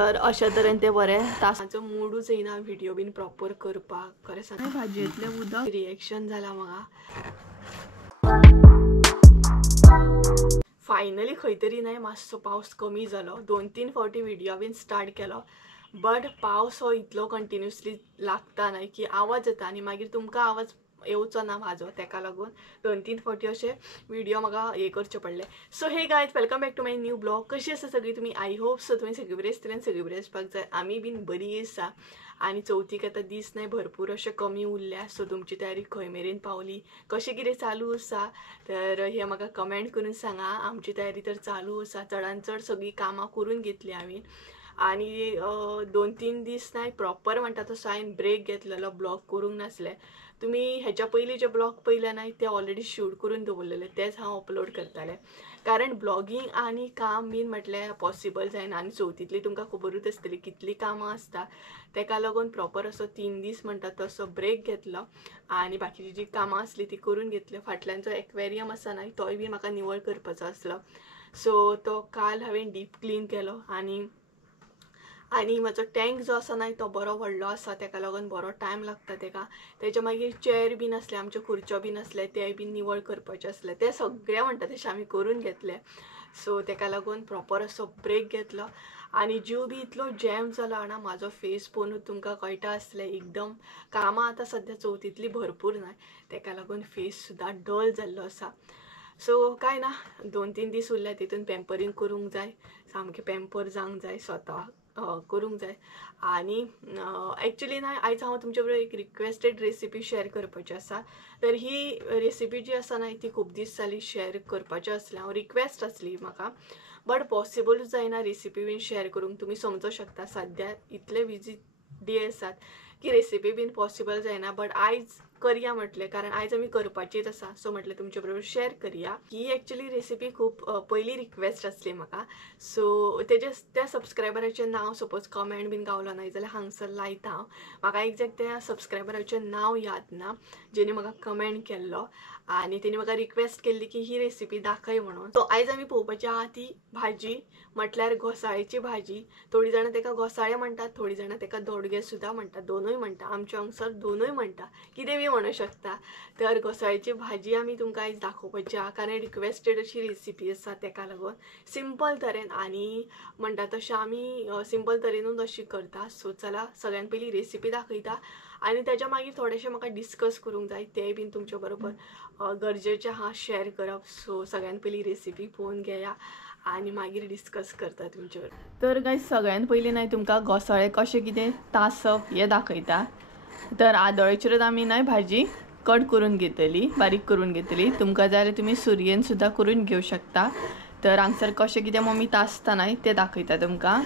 तर अशा तरेन ते बरें तासाचो मूडूच येना व्हिडिओ बीन प्रॉपर करपाक खरें सांग भाजयेंतलें उदक रिएक्शन जाला म्हाका फायनली खंय तरी न्हय मातसो पावस कमी जालो 2-3 फावटी व्हिडिओ बीन स्टार्ट केलो बट पावस हो इतलो कंटिन्युअसली लागता न्हय की आवाज येता आनी मागीर तुमकां आवाज येवचो ना म्हाजो तेका लागून 2-3 फावटी अशे व्हिडिओ म्हाका हे करचे पडले so hey guys welcome back to my new blog कशी आसा सगळी तुमी आय होप सो तुमी सगळी बरी आसतली आनी सगळी बरी आसपाक जाय आमी बीन बरी आसा आनी चवथीक आतां दीस न्हय भरपूर अशे कमी उरल्या सो तुमची तयारी खंय मेरेन पावली कशें कितें चालू आसा तर हे म्हाका कमेंट करून सांगा आमची तयारी तर चालू आसा चडान चड सगळी कामां करून घेतली हांवें आनी 2-3 दीस न्हय प्रॉपर म्हणटा तसो हांवें ब्रेक घेतलेलो ब्लॉग करूंक नासले तुमी हेच्या पयलीं जे ब्लॉग पयले न्हय ते ऑलरेडी शूट करून दवरलेले तेच हांव अपलोड करतालें कारण ब्लॉगींग आनी काम बीन म्हटल्यार पॉसिबल जायना आनी चवथींतली तुमकां खबरूच आसतली कितली कामां आसता तेका लागून प्रॉपर असो 3 दीस म्हणटा तसो ब्रेक घेतलो आनी बाकीची जी कामां आसली ती करून घेतली फाटल्यान जो एक्वेरियम आसा न्हय तोय बी म्हाका निवळ करपाचो आसलो सो तो काल हांवें डीप क्लीन केलो आनी म्हजो टँक जो आसा न्हय तो बरो व्हडलो आसा तेका लागून बरो टायम लागता तेका तेच्या मागीर चेअर बीन आसले आमच्यो खुर्च्यो बीन आसले ते बीन निवळ करपाचे आसले ते सगळे म्हणटा तशें आमी करून घेतले सो तेका लागून प्रॉपर असो ब्रेक घेतलो आनी जीव बी इतलो जॅम जाला ना म्हाजो फेस पळोवनूच तुमकां कळटा आसलें एकदम कामां आतां सद्या चवथींतली भरपूर न्हय तेका लागून फेस सुद्दां डल जाल्लो आसा सो काय ना 2-3 दीस उरल्या तितून पॅम्परींग करूंक जाय सामकें पॅम्पर जावंक जाय स्वता करूंक जाय आनी एक्चुअली ना आयज हांव तुमचे बरोबर एक रिक्वेस्टेड रेसिपी शेअर करपाची आसा तर ही रेसिपी जी आसा न्हय ती खूब दीस जाली शेअर करपाची आसली हांव रिक्वेस्ट आसली म्हाका बट पॉसिबलूच जायना रेसिपी बीन शेअर करूंक तुमी समजूं शकता सद्या इतले बिजी डे आसात की रेसिपी बीन पॉसिबल जायना बट आयज करया म्हटलें कारण आयज आमी करपाचीच आसा सो म्हटलें तुमचे बरोबर शेअर करया ही एक्चुअली रेसिपी खूब पयली रिक्वेस्ट आसली म्हाका सो त्या सबस्क्रायबराचें नांव सपोज कमेंट बीन गावलो न्हय जाल्यार हांगसर लायता हांव म्हाका एक्झॅक्ट त्या सबस्क्रायबराचें नांव याद ना जेणी म्हाका कमेंट केल्लो आनी तेणी म्हाका रिक्वेस्ट केल्ली की ही रेसिपी दाखय म्हणून सो आयज आमी पळोवपाची आहा ती भाजी म्हटल्यार घोसाळेची भाजी थोडी जाणां तेका घोसाळे म्हणटात थोडी जाणां तेका दोडगे सुद्दां म्हणटात दोनूय म्हणटा आमच्या हांगसर दोनूय म्हणटा कितें बी म्हणूं शकता तर घोसाळेची भाजी आमी तुमकां आयज दाखोवपाची आहा कारण रिक्वेस्टेड अशी रेसिपी आसा तेका लागून सिंपल तरेन आनी म्हणटा तशें आमी सिंपल तरेनूच अशी करता सो चला सगळ्यान पयलीं रेसिपी दाखयता आनी तेच्या मागीर थोडेशें म्हाका डिस्कस करूंक जाय तें बीन तुमच्या बरोबर गरजेचें आहा शेअर करप सो सगळ्यान पयलीं रेसिपी पळोवन घेया आनी मागीर डिस्कस करता तुमचे बरोबर तर गायज सगळ्यान पयलीं न्हय तुमकां घोसाळे कशें कितें तासप हें दाखयता तर आदोळेचेर आमी न्हय भाजी कट करून घेतली बारीक करून घेतली तुमकां जाय जाल्यार तुमी सुरयेन सुद्दां करून घेवं शकता तर हांगसर कशें कितें मम्मी तासता न्हय तें दाखयता तुमकां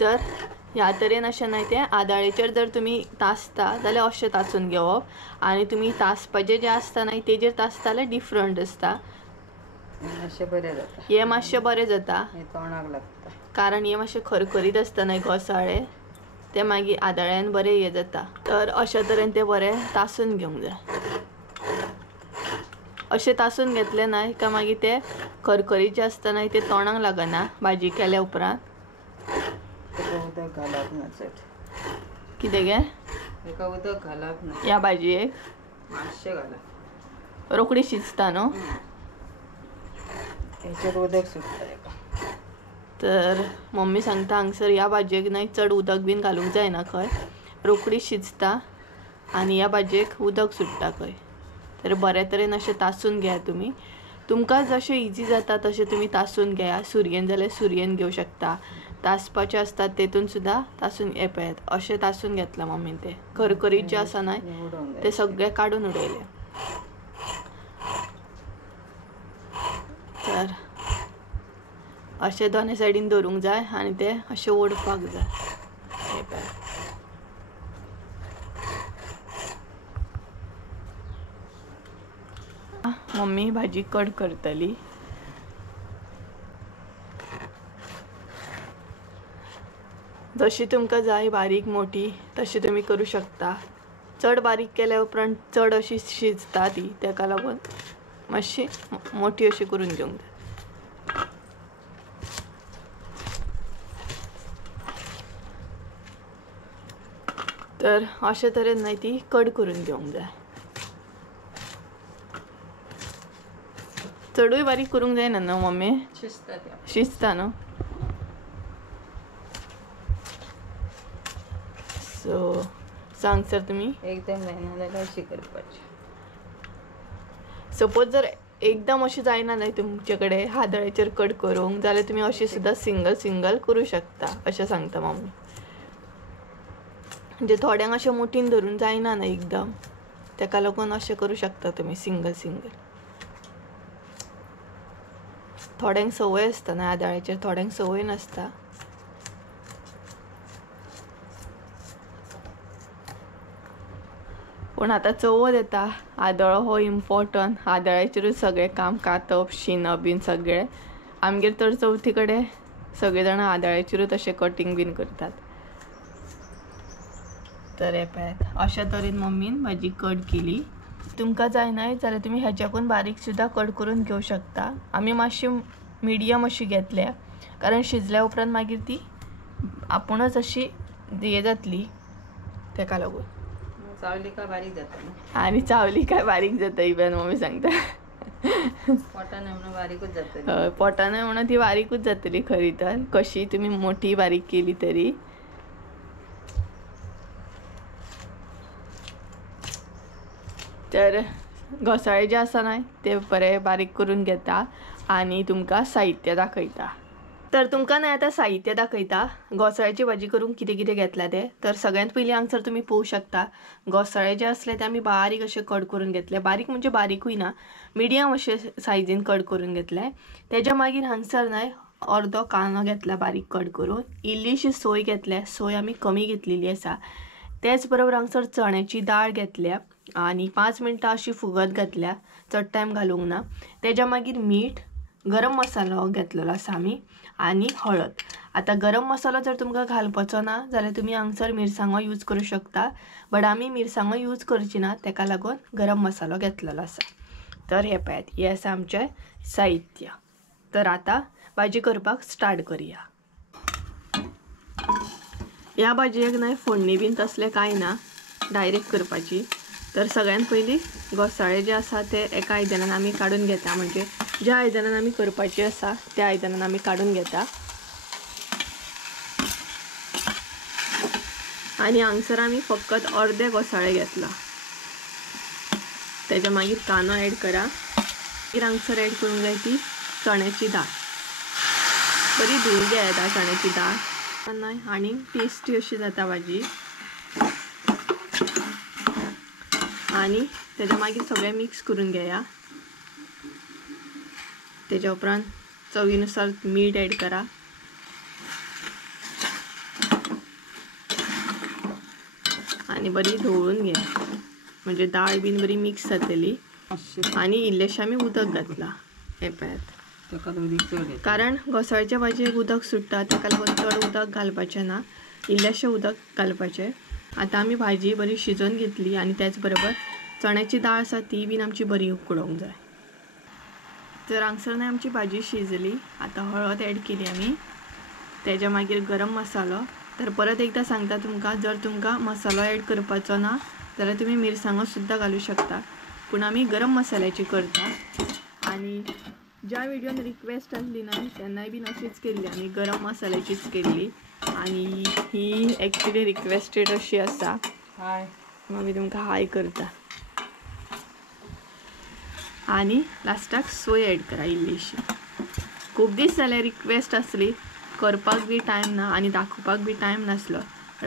तर ह्या तरेन अशें न्हय तें आदाळेचेर जर तुमी तासता जाल्यार अशें तासून घेवप आनी तुमी तासपाचें जें आसता न्हय तेजेर तासता जाल्यार डिफरंट आसता हे मातशें बरें जाता कारण हे मातशें खरखरीत आसता न्हय घोसाळे ते मागीर आदाळ्यान बरें हें जाता तर अशा तरेन ते बरें तासून घेवंक जाय अशें तासून घेतलें न्हय काय मागीर ते खरखरीत जे आसता न्हय ते तोंडाक लागना भाजी केल्या उपरांत कितें गे उदक घालप ना ह्या भाजयेक मातशें घालप रोखडी शिजता न्हू हेचेर उदक सुट्टा तर मम्मी सांगता हांगसर ह्या भाजयेक न्हय चड उदक बीन घालूंक जायना खंय रोखडी शिजता आनी ह्या भाजयेक उदक सुट्टा खंय तर बरे तरेन अशें तासून घेया तुमी तुमकां जशें इजी जाता तशें तुमी तासून घेया सुरयेन जाल्यार सुरयेन घेवं शकता तासपाचें आसता तेतून सुद्दां तासून हे पळयात अशें तासून घेतलां मम्मीन ते खरखरीत जे आसा न्हय ते सगळे काडून उडयले तर अशें दोनी सायडीन दवरूंक जाय आनी ते अशें ओडपाक जाय हे पळय मम्मी भाजी कट करतली जशी तुमकां जाय बारीक मोठी तशी तुमी करूं शकता चड बारीक केल्या उपरांत चड अशी शिजता ती तेका लागून मातशी मोठी अशी करून घेवंक जाय तर अशा तरेन नाही ती कट करून घेवंक जाय. चडूय बारीक करूंक जायना न्हू मम्मी? शिजता त्या. शिजता न्हू. सो सांग सर तुमी. एकदम जायना जाल्यार अशी करपाची. सपोज जर एकदम अशी जायना न्हय तुमचे कडेन आदळ्याचेर कट करूंक जाल्यार तुमी अशी सुद्दां सिंगल सिंगल करूं शकता अशें सांगता मम्मी. म्हणजे थोड्यांक अशें मोठीन धरून जायना न्हय एकदम, तेका लागून अशें करूं शकता तुमी सिंगल सिंगल. थोड्यांक संवय आसता न्हय आदळ्याचेर, थोड्यांक संवय नासता. पूण आतां चवथ येता, आदळो हो इम्पॉर्टंट. आदळ्याचेरूच सगळें काम, कातप शिनप बीन सगळें. आमगेर तर चवथी कडेन सगळे जाण आदळ्याचेरूच अशें कटींग बीन करतात. तर हे पळयात अशा तरेन मम्मीन भाजी कट केली. तुमकां जाय न्हय जाल्यार तुमी हेच्याकून बारीक सुद्दां कट करून घेवं शकता. आमी मातशी मिडियम अशी घेतल्या कारण शिजल्या उपरांत मागीर ती आपुणूच अशी हे जातली, तेका लागून. चावली का बारीक जाता न्हू. आणि चावली काय बारीक जाता इवन मम्मी सांगता. पोटान म्हणून बारीकूच जातली. पोटान म्हणून ती बारीकूच जातली खरी तर, कशी तुमी मोठी बारीक केली तरी. तर घोसाळे जे आसा न्हय ते बरे बारीक करून घेता आणि तुमकां साहित्य दाखयता. तर तुमकां न्हय आतां साहित्य दाखयता घोसाळ्याची भाजी करूंक कितें कितें घेतला तें. तर सगळ्यांत पयलीं हांगसर तुमी पळोवं शकता घोसाळे जे असले ते आमी बारीक अशे कट करून घेतले. बारीक म्हणजे बारीकूय ना, मिडियम अशे सायजीन कट करून घेतले. तेज्या मागीर हांगसर न्हय अर्दो कांदो घेतला बारीक कट करून. इल्लीशी सोय घेतल्या, सोय आमी कमी घेतलेली आसा. तेच बरोबर हांगसर चण्याची दाळ घेतल्या आणि 5 मिनटां अशी फुगत घातल्या, चड टायम घालूंक ना. तेज्या मागीर मीठ, गरम मसालो घेतलेलो आसा आमी आणि हळद. आतां गरम मसालो जर तुमकां घालपाचो ना जाल्यार तुमी हांगसर मिरसांगो यूज करूं शकता, बट आमी मिरसांगो यूज करची ना तेका लागून गरम मसालो घेतलेलो आसा. तर हे पळयात हें आसा आमचें साहित्य. तर आतां भाजी करपाक स्टार्ट करुया. ह्या भाजयेक न्हय फोडणी बीन तसलें कांय ना, डायरेक्ट करपाची. तर सगळ्यांत पयलीं घोसाळे जे आसा ते एका आयदनान आमी काडून घेता, म्हणजे ज्या आयदनान आमी करपाची आसा त्या आयदनान आमी काडून घेता. आणि हांगसर आमी फकत अर्दे घोसाळे घेतला. तेज्या मागीर कांदो ॲड करा. मागीर हांगसर ॲड करूंक जाय ती चण्याची दाळ. बरी धुवन घेयात चण्याची दाळ न्हय आनी टेस्टी अशी जाता भाजी. आणि तेज्या मागीर सगळें मिक्स करून घेया. तेज्या उपरांत चवीनुसार मीठ ॲड करा. आणि बरी धुवून घ्या, म्हणजे दाळ बीन बरी मिक्स जातली. आणि इल्लेशें आमी उदक घातला. हे पळयात कारण घोसाळ्याच्या भाजयेक उदक सुट्टा, तेका लागून चड उदक घालपाचें ना, इल्लेशें उदक घालपाचें. आतां आमी भाजी बरी शिजोवन घेतली आणि त्याच बरोबर चण्याची दाळ आसा ती बीन आमची बरी उकडोवंक जाय. तर हांगसर न्हय आमची भाजी शिजली. आतां हळद ॲड केली आमी. तेज्या मागीर गरम मसालो. तर परत एकदां सांगता तुमकां, जर तुमकां मसालो ॲड करपाचो ना जाल्यार तुमी मिरसांगो सुद्दां घालूं शकता, पूण आमी गरम मसाल्याची करता. आणि ज्या व्हिडिओन रिक्वेस्ट आसली ना तेन्नाय बीन अशीच केल्ली आमी, गरम मसाल्याचीच केल्ली. आणि ही एक्चुली रिक्वेस्टेड अशी आसा. हाय मग मी तुमकां हाय करता. आणि लास्टाक सोय ॲड करा इल्लीशी. खूब दीस जाले रिक्वेस्ट आसली, करपाक बी टायम ना आणि दाखोवपाक बी टायम नासलो.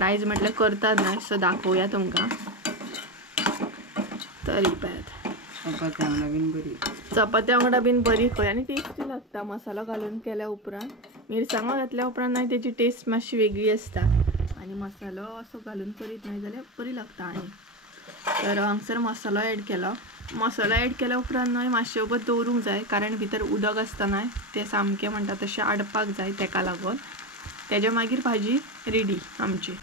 आयज म्हटल्यार करतात ना, सो दाखोवया तुमकां. तर ही पळयात चपात्या वांगडा बीन बरी खंय आनी टेस्टी लागता मसालो घालून केल्या उपरांत. मिरसांगो घातल्या उपरांत न्हय तेजी टेस्ट मातशी वेगळी आसता आणि मसालो असो घालून करीत न्हय जाल्यार बरी लागता. आनी तर हांगसर मसालो ॲड केलो. मसालो ॲड केल्या उपरांत न्हय मातशें वगत दवरूंक जाय, कारण भितर उदक आसता न्हय तें सामकें म्हणटा तशें आडपाक जाय, तेका लागून. तेज्या मागीर भाजी रेडी आमची.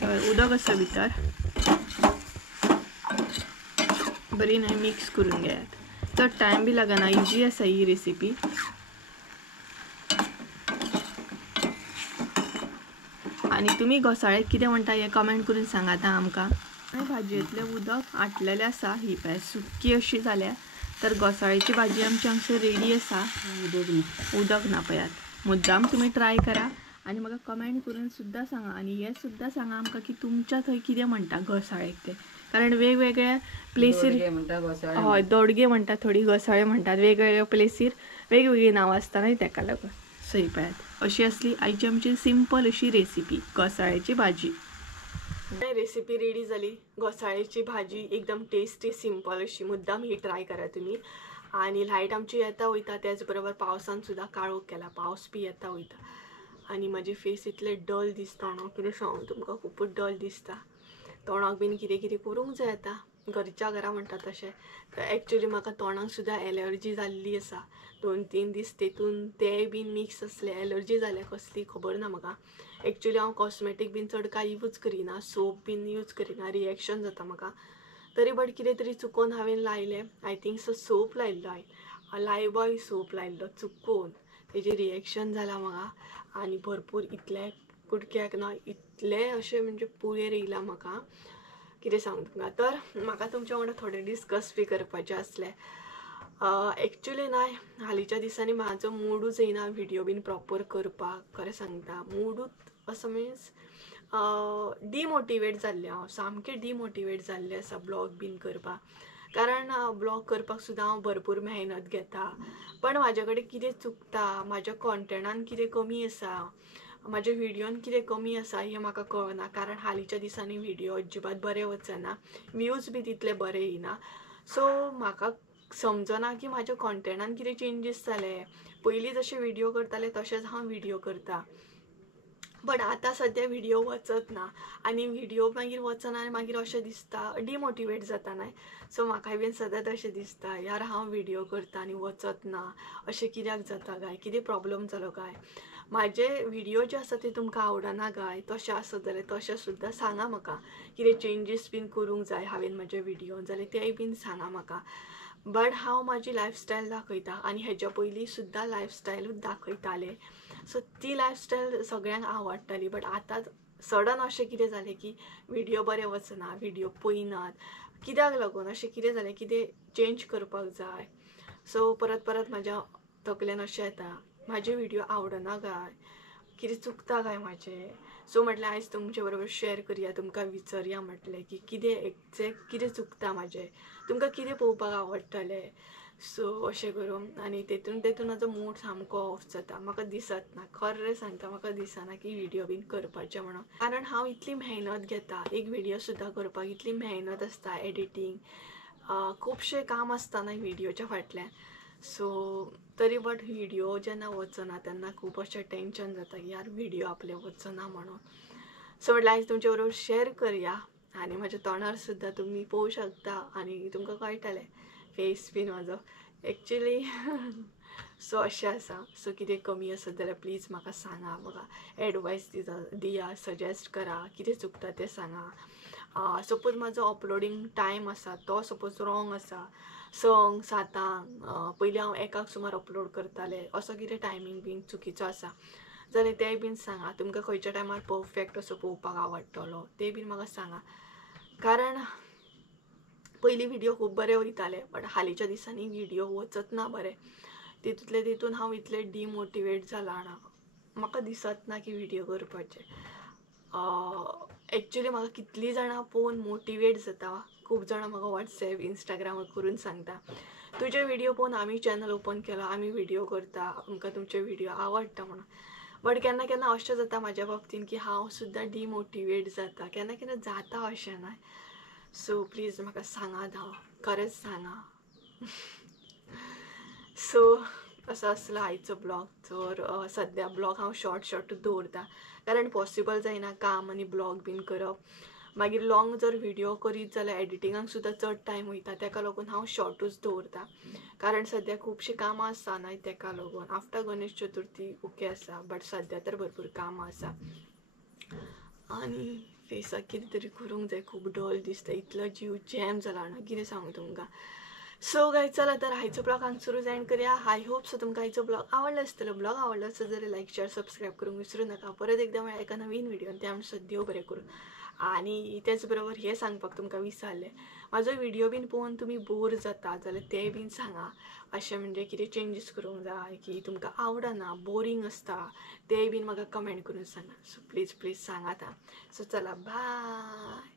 तर उदक आसा भितर, बरी न्हय मिक्स करून घेयात. चड टायम बी लागना, इजी आसा ही रेसिपी. आनी तुमी घोसाळ्याक कितें म्हणटा हें कमेंट करून सांगात आमकां. भाजयेंतलें उदक आटलेलें आसा, ही पळय सुक्की अशी जाल्या. तर घोसाळ्याची भाजी आमची हांगसर रेडी आसा. उदक ना पळयात. मुद्दाम तुमी ट्राय करा आनी म्हाका कमेंट करून सुद्दां सांगा. आनी हें सुद्दां सांगा आमकां की तुमच्या थंय कितें म्हणटा घोसाळ्याक ते. कारण वेगवेगळ्या प्लेसीर हय दोडगे म्हणटात, थोडी घोसाळे म्हणटात. वेगवेगळ्या प्लेसीर वेगवेगळी नांवां आसता न्हय, ताका लागून. सो पळयात अशी असली आयची आमची सिंपल अशी रेसिपी घोसाळ्याची भाजी. रेसिपी रेडी जाली. घोसाळ्याची भाजी एकदम टेस्टी सिंपल अशी. मुद्दाम ही ट्राय करा तुम्ही. आणि लायट आमची येता वयता, त्याच बरोबर पावसान सुद्दां काळोख केला. पावस बी येता वयता आनी म्हजे फेस इतले डल दिसता न्हू, कितें सांगू तुमकां, खूबच डल दिसता. तोंडाक बीन कितें कितें करूंक जाय आतां, घरच्या घरा म्हणटा तशें. एक्चुली म्हाका तोंडाक सुद्दां एलर्जी जाल्ली आसा. 2-3 दीस तेतून तेय बीन मिक्स असले. एलर्जी जाल्या कसली खबर ना म्हाका. एक्चुली हांव कॉस्मेटीक बीन चड कांय यूज करिना, सोप बीन यूज करिना, रिएक्शन जाता म्हाका. तरी बट कितें तरी चुकोवन हांवें लायलें. आय थिंक सो सोप लायिल्लो हांवें, लायबॉय सोप लायिल्लो चुकोवन. तेजी रिएक्शन जाला म्हाका. आनी भरपूर इतले कुडक्याक ना इतले अशे म्हणजे पुळेर येयला म्हाका, कितें सांगू तुमकां. तर म्हाका तुमच्या वांगडा थोडें डिस्कस बी करपाचें आसलें. एक्चुली ना हालींच्या दिसांनी म्हाजो मुडूच येयना व्हिडिओ बीन प्रॉपर करपाक. खरें सांगता, मुडूच असो मिन्स डिमोटिवेट जाल्लें हांव. सामकें डिमोटिवेट जाल्लें आसा ब्लॉग बीन करपाक. कारण ब्लॉग करपाक सुद्दां हांव भरपूर मेहनत घेता, पण म्हाजे कडेन कितें चुकता, म्हाज्या कॉन्टेंटान कितें कमी आसा, म्हाज्या व्हिडिओन कितें कमी आसा हें म्हाका कळना. कारण हालींच्या दिसांनी व्हिडिओ अजिबात बरें वचना, व्ह्यूज बी तितले बरे येयना. सो म्हाका समजना की म्हाज्या कॉन्टेंटान कितें चेंजीस जाले. पयलीं जशें व्हिडिओ करताले तशेंच हांव व्हिडिओ करता, बट आतां सद्या व्हिडिओ वचत ना. आनी व्हिडिओ मागीर वचना आनी मागीर अशें दिसता, डिमोटिवेट जाता न्हय. सो म्हाकाय बीन सदांच अशें दिसता, यार हांव व्हिडिओ करता आनी वचत ना, अशें कित्याक जाता काय, कितें प्रॉब्लम जालो काय. म्हाजे व्हिडिओ जे आसा ते तुमकां आवडना काय, तशें आसत जाल्यार तशें सुद्दां सांगा म्हाका. कितें चेंजीस बीन करूंक जाय हांवें म्हाज्या व्हिडिओन जाल्यार तेय बीन सांगा म्हाका. बट हांव म्हाजी लायफस्टायल दाखयता आनी हेज्या पयलीं सुद्दां लायफस्टायलूच दाखयतालें. सो ती लायफस्टायल सगळ्यांक आवडटाली. बट आतां सडन अशें कितें जालें की व्हिडिओ बरें वचना, व्हिडिओ पळयनात, कित्याक लागून अशें कितें जालें, कितें चेंज करपाक जाय. सो परत परत म्हाज्या तकलेन अशें येता, म्हाजे व्हिडिओ आवडना काय, कितें चुकता काय म्हाजें. सो म्हटलें आयज तुमचे बरोबर शेअर करया, तुमकां विचारया म्हटलें की कितें एक्झॅक्ट कितें चुकता म्हाजें, तुमकां कितें पळोवपाक आवडटलें. सो अशें करून आनी तेतून म्हाजो मूड सामको ऑफ जाता. म्हाका दिसत ना, खरें सांगता म्हाका दिसना की व्हिडिओ बीन करपाचें म्हणून. कारण हांव इतली मेहनत घेता, एक व्हिडिओ सुद्दां करपाक इतली मेहनत आसता, एडिटींग, खुबशें काम आसता न्हय व्हिडिओच्या फाटल्यान. सो तरी बट व्हिडिओ जेन्ना वचना तेन्ना खूब अशें टेंशन जाता की यार व्हिडिओ आपले वचना म्हणून. सो म्हटल्यार आयज तुमचे बरोबर शेअर करया. आनी म्हाज्या तोंडार सुद्दां तुमी पळोवं शकता आनी तुमकां कळटलें फेस बीन म्हाजो एक्चुली. सो अशें आसा. सो कितें कमी आसत जाल्यार प्लीज म्हाका सांगा, म्हाका एडवायस दिया, सजेस्ट करा, कितें चुकता तें सांगा. सपोज म्हाजो अपलोडींग टायम आसा तो सपोज रॉंग आसा, 6-7 पयलीं हांव 1 सुमार अपलोड करतालें, असो कितें टायमींग बीन चुकीचो आसा जाल्यार तेंय बीन सांगा. तुमकां खंयच्या टायमार परफेक्ट असो पळोवपाक आवडटलो तें बीन म्हाका सांगा. कारण पयलीं व्हिडिओ खूब बरें वयताले, बट हालींच्या दिसांनी व्हिडिओ वचत ना बरें. तितूंतले तितून हांव इतलें डिमोटिवेट जाला ना, म्हाका दिसत ना की व्हिडिओ करपाचें. एक्चुली म्हाका कितलीं जाणां पळोवन मोटिवेट जाता. खूब जाणां म्हाका वॉट्सॅप, इंस्टाग्रामार करून सांगता, तुजे व्हिडिओ पळोवन आमी चॅनल ओपन केलो, आमी व्हिडिओ करता, आमकां तुमचे व्हिडिओ आवडटा म्हणून. बट केन्ना केन्ना अशें जाता म्हाज्या बाबतीन की हांव सुद्दां डिमोटिवेट जाता, केन्ना केन्ना जाता अशें न्हय. सो प्लीज म्हाका सांगात, हांव खरेंच सांगा. सो असो आसलो आयचो ब्लॉग. तर सद्या ब्लॉग हांव शॉर्ट दवरता, कारण पॉसिबल जायना काम आनी ब्लॉग बीन करप. मागीर लॉंग जर व्हिडिओ करीत जाल्यार एडिटिंगाक सुद्दां चड टायम वयता, तेका लागून हांव शॉर्टूच दवरता. कारण सद्या खुबशीं कामां आसता न्हय, तेका लागून. आफ्टर गणेश चतुर्थी ओके आसा, बट सद्या तर भरपूर कामां आसा. आनी फेसाक कितें तरी करूंक जाय, खूब डल दिसता, इतलो जीव जॅम जाला ना, कितें सांगू तुमकां. सो गाय चला तर हायचो ब्लॉग हांग सुरू एंड करूया. आय होप सो तुमकां हायचो ब्लॉग आवडलो आसतलो. ब्लॉग आवडलो आसत जाल्यार लायक शेअर सबस्क्राईब करूंक विसरू नका. परत एकदा मेळ्या एका नवीन व्हिडिओन. ते आमचं देव बरें करूं. आणि त्याच बरोबर हे सांगपाक तुमकां विसरलें, म्हाजो व्हिडिओ बीन पळोवन तुमी बोर जाता जाल्यार ते बीन सांगा. अशें म्हणजे कितें चेंजीस करूंक जाय की तुमकां आवडना, बोरींग आसता, ते बीन म्हाका कमेंट करून सांगा. सो प्लीज सांगात. सो चला बाय.